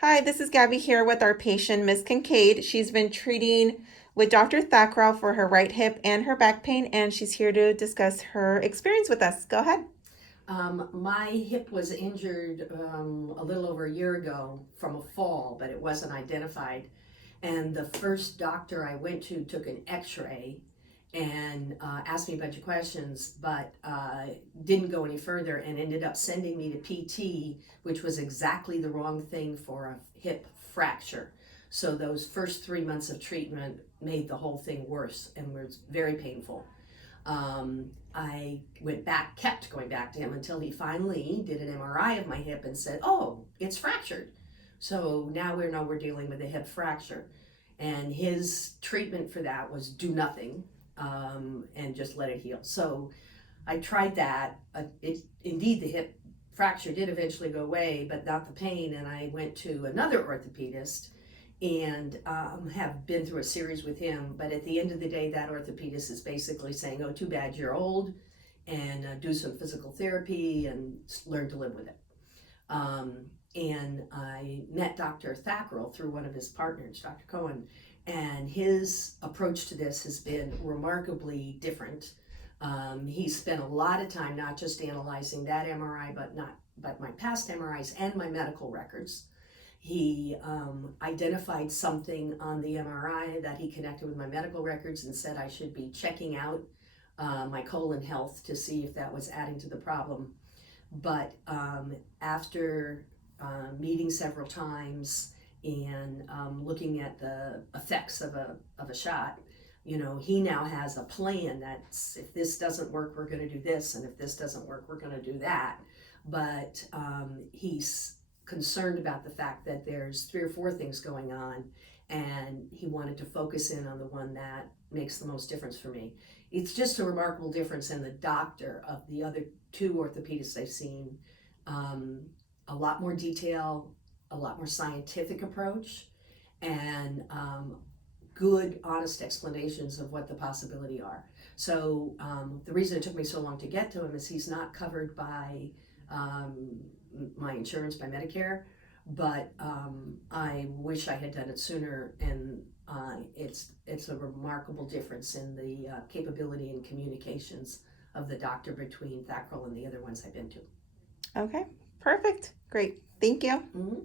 Hi, this is Gabby here with our patient, Miss Kinkade. She's been treating with Dr. Thakral for her right hip and her back pain, and she's here to discuss her experience with us. Go ahead. My hip was injured a little over a year ago from a fall, but it wasn't identified. And the first doctor I went to took an x-ray and asked me a bunch of questions, but didn't go any further and ended up sending me to PT, which was exactly the wrong thing for a hip fracture. So those first 3 months of treatment made the whole thing worse and was very painful. I kept going back to him until he finally did an MRI of my hip and said, "Oh, it's fractured." So now we know we're dealing with a hip fracture. And his treatment for that was do nothing and just let it heal. So I tried that. Indeed, the hip fracture did eventually go away, but not the pain. And I went to another orthopedist and have been through a series with him. But at the end of the day, that orthopedist is basically saying, "Oh, too bad you're old, and do some physical therapy and learn to live with it." And I met Dr. Thakral through one of his partners, Dr. Cohen, and his approach to this has been remarkably different. He spent a lot of time not just analyzing that MRI, but my past MRIs and my medical records. He identified something on the MRI that he connected with my medical records and said I should be checking out my colon health to see if that was adding to the problem. But after meeting several times and looking at the effects of a shot, he now has a plan that's, if this doesn't work, we're going to do this, and if this doesn't work, we're going to do that. But he's concerned about the fact that there's 3 or 4 things going on, and he wanted to focus in on the one that makes the most difference for me. It's just a remarkable difference in the doctor of the other 2 orthopedists I've seen. A lot more detail, a lot more scientific approach, and good, honest explanations of what the possibility are. So the reason it took me so long to get to him is he's not covered by my insurance, by Medicare, but I wish I had done it sooner, and it's a remarkable difference in the capability and communications of the doctor between Thakral and the other ones I've been to. Okay, perfect. Great. Thank you. Mm-hmm.